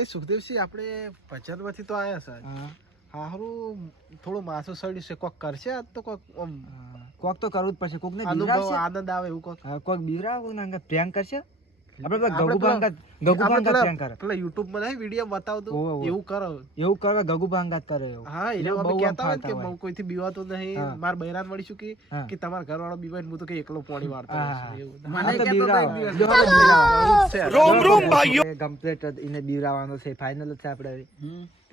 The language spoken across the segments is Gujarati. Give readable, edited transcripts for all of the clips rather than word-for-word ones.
તે સુખદેવસિંહ આપણે ભજનમાંથી તો આયા છે હારું થોડું માથું સડ્યું છે કોક કરશે આજ તો કોક કોક તો કરવું જ પડશે કોક ને અનુભવ આનંદ આવે એવું કોક બીવરાવ ને પ્રેન્ક કરશે આપણે ગગુ ભાંગત પ્રેન્ક કરે પેલા YouTube માં નહીં વિડિયો બતાવતો એવું કરે ગગુ ભાંગત કરે એવું હા એ લોકો કહેતા હોય કે હું કોઈથી બીવાતો નહીં માર બૈરાન વળી શું કે તમાર ઘરવાળો બીવાય હું તો કે એકલો પાણી વાળતો એવું મને કહેતો રોમ ભાઈઓ કમ્પ્લીટ એને બીવરાવાનો છે ફાઇનલ છે આપણે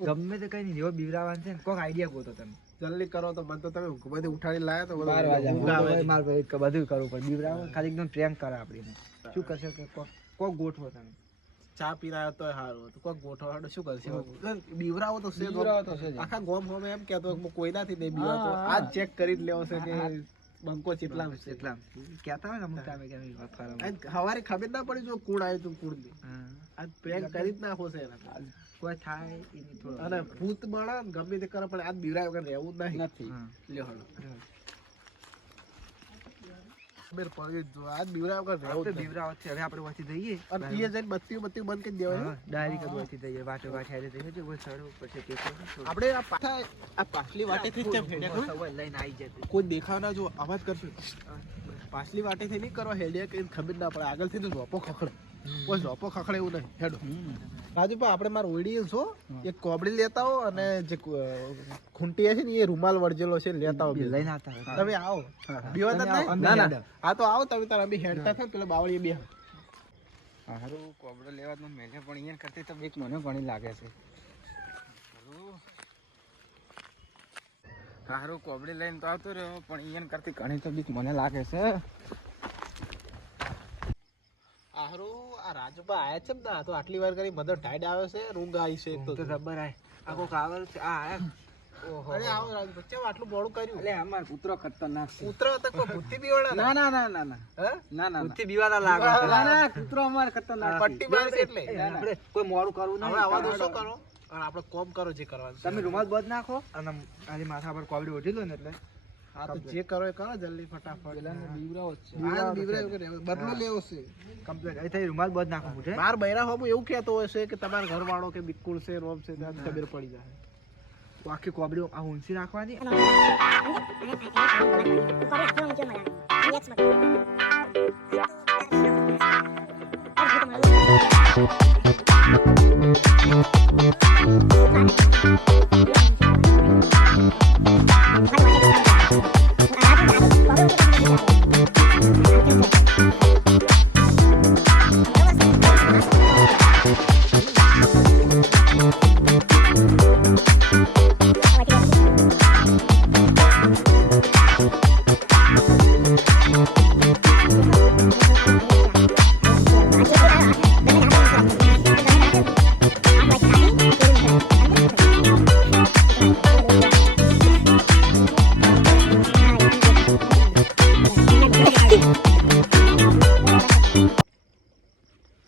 ગમે તે કઈ નહીં એવો બીવરાવાનો છે કોક આઈડિયા ગોતો તમે જલ્દી કરો તો મને તો તમે ઊંઘમાંથી ઉઠાડી લાયા તો બધું કરવું પડે બીવરાવો ખાલી એકદમ પ્રેન્ક કરે આપણે શું કરશે કે કોક ગોઠવો તમે ચા પીરાયો તો સારું હતું કોક ગોઠવાડો શું કરશે બીવરાવો તો છે આખા ગોમ હોમે એમ કહેતો હું કોઈનાથી નહીં બીવાતો આજ ચેક કરી જ લેવો છે કે બંકો ચેટલા કહેતા હોય ને અમુક ટાઈમે કે હવારે ખબર ના પડી જો કુડ આવ્યું તું કુડ ની આજ પ્રેન્ક કરી જ નાખો છે કોઈ થાય અને ભૂત બળા ગમે તે કરે પણ આજ બીવરાય વગર રહેવું જ નથી લ્યો હળો બેર પડી જો આજ બીવરાય વગર રહેવું તો બીવરાવ છે હવે આપણે વાથી દઈએ અને ઈ જઈને બત્તી બંધ કરી દેવાય ડાયરી કરી વાથી દઈએ વાટો હેરે દઈએ જો કોઈ સડો પછી કે આપણે આ પાછલી વાટેથી જ હેડે લઈને આવી જશે કોઈ દેખાવ ના જો અવાજ કરશે પાછલી વાટેથી નહીં કરવા હેડે કે ખબર ના પડે આગળથી તો ઝોપો ખખડે કોઈ ઝોપો ખખડે એવું નહીં હેડો રાજુભાઈ આપણે મારું ઓઈડી છો એક કોબડી લેતા હો અને જે ખૂંટી છે ને એ રૂમાલ વળજેલો છે લેતા હો લઈને આવતા તમે આવો બીવાના ના આ તો આવો તમે તારા બી હેડતા થાય પેલા બાવળી બે હારું કોબડો લેવાનો મેલે પણ અહીંયા કરતી તો બીક મને ઘણી લાગે છે હારું કોબડી લઈને તો આવતો રહ્યો પણ અહીંયા કરતી ઘણી તો બીક મને લાગે છે આ રાજુભા આયા છે ને તો આટલી વાર કરી મધર ટાઈડ આવે છે રૂંગ આવી છે તો રબર આય આ કોક આવે છે આ આયા ઓહો અરે આવો રાજુભા કેમ આટલું મોડું કર્યું એટલે અમાર પુત્ર ખતરનાક છે પુત્ર તો કોઈ ભૂતિ બીવાડા ના ના ના ના ના ના ના ભૂતિ બીવાડા લાગે ના ના પુત્ર અમાર ખતરનાક પટ્ટી મારે છે એટલે આપણે કોઈ મોડું કરવું નહીં હવે આવા દો શું કરો અને આપણે કોમ કરો જે કરવાનું તમે રૂમાલ બંધ નાખો અને આજે માથા પર કોબડી ઓઢી લો ને એટલે હા તો જે કરો એ કરો જલ્દી ફટાફટ બીવરાવો છે બદલો લેવો છે કમ્પ્લીટ એ થઈ રૂમાલ બંધ નાખો મુઠે બાર બૈરા હોમ એવું કહેતો હોય છે કે તમારા ઘરવાળો કે બિલકુલ છે રોમ છે ત્યાં ખબર પડી જાય તો આખી કોબડી આ ઊંચી રાખવાની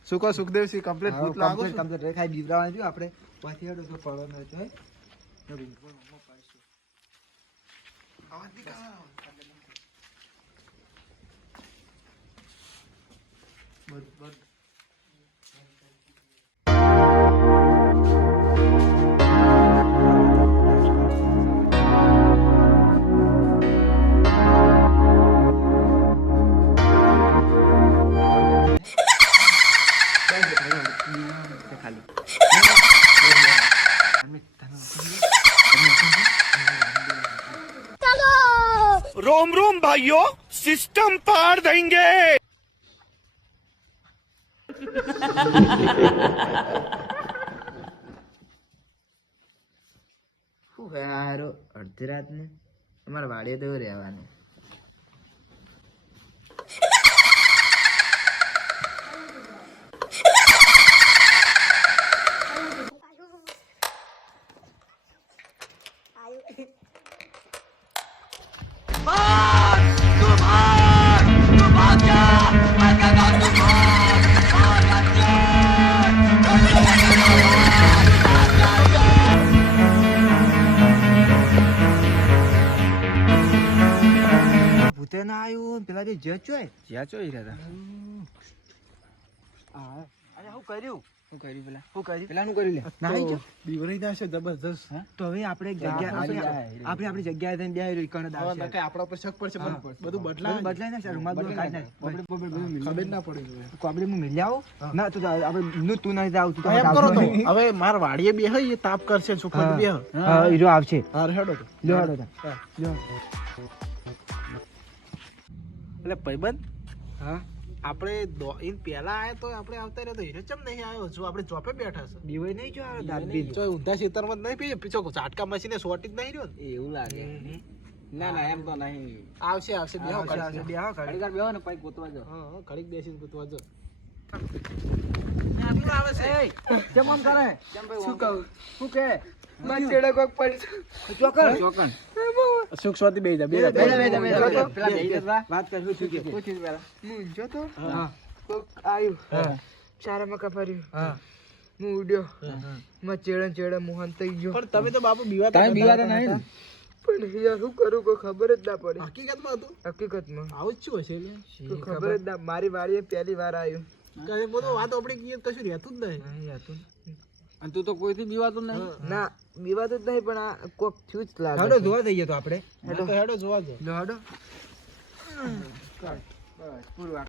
સુકો સુખદેવસિંહ કમ્પ્લીટ ભૂત લાગો કમ્પ્લીટ રેખાઈ બીવરાવા જો આપણે પાછી હેડો તો પડો ન છે આવાજ નીકળો બસ रोम रोम भाइयों सिस्टम पार देंगे હારો અડધી રાત ને અમારે વાડીએ તો રહેવાનું ભૂતે ના આવ્યું પેલા જે જ્યાં ચોય રહ્યા હતા અરે શું કર્યું શું કર્યું લે ના આવી ગયો? બીવરાઈ જશે જબરજસ્ત. તો હવે આપણે એક જગ્યા આપણી જગ્યાએ થઈને બે ઈકણ હવે દાવશે. નકે આપણા પર શક પડશે પણ બધું બદલાય. બદલાય નાખ, રૂમાલ બધું કાઢી નાખ. ખબર ના પડી જોઈએ. કોબડી હું મિલી આવું ના તો આપણે તું નહીં જાવ તું તો એમ કરો તો હવે માર વાડીએ બે હઈ એ તાપ કરશે સુખમણ બે હા હીરો આવશે. હાર હેડો તો. લ્યો હેડો તાર. હા. લ્યો. એટલે ભાઈબંધ હા આપણે ઈન પહેલા આયા તો આપણે આવતા રહ્યા તો હીરો ચમ નહીં આવ્યો? જો આપણે ચોપે બેઠા છે. બીવાય નહીં જો આ દાબી જો ઊંધા ખેતરમાં જ નહીં પીએ પીછો ઝાટકા મશીને શોર્ટ જ નહીં રહ્યો ને. એવું લાગે. ના એમ તો નહીં. આવશે આવશે બેહો આવશે, આવશે. બે આવો કાઢી. ઘડીક વાર બેહો ને પછી ગોતવા જાઓ. હા ઘડીક બેસીને ગોતવા જો. કેમ આમ કરે? શું કહું? શું કે? ચોકન. સુખ સ્વાતિ બેહી જા બેહી જા, બેહી જા. પેલા બેહી જતા. વાત કર શું થયું કે? મૂંઝો તો હા કોક આયુ હા ચારામાં કફર્યું હા હું ઉડ્યો માં ચેડે મોહન થઈ ગયો પણ તમે તો બાપુ બીવા તમે બીવાતા નહીં ને? પણ યાર શું કરું કોઈ ખબર જ ના પડી હકીકતમાં હતું હકીકતમાં આવું જ શું હશે એટલે કોઈ ખબર જ ના મારી વાડીએ પહેલી વાર આવ્યું કઈ બધું વાત આપણે કીએ તો કશું રહેતું જ નહીં. નહીં હતું અને તું તો કોઈથી બીવાતો નહીં. ના વિવાદ જ નહીં પણ આ કોક થયું જ લાગે હેડો જોવા જઈએ તો આપણે. હા તો હેડો જોવા જો. લો, હેડો. પૂરું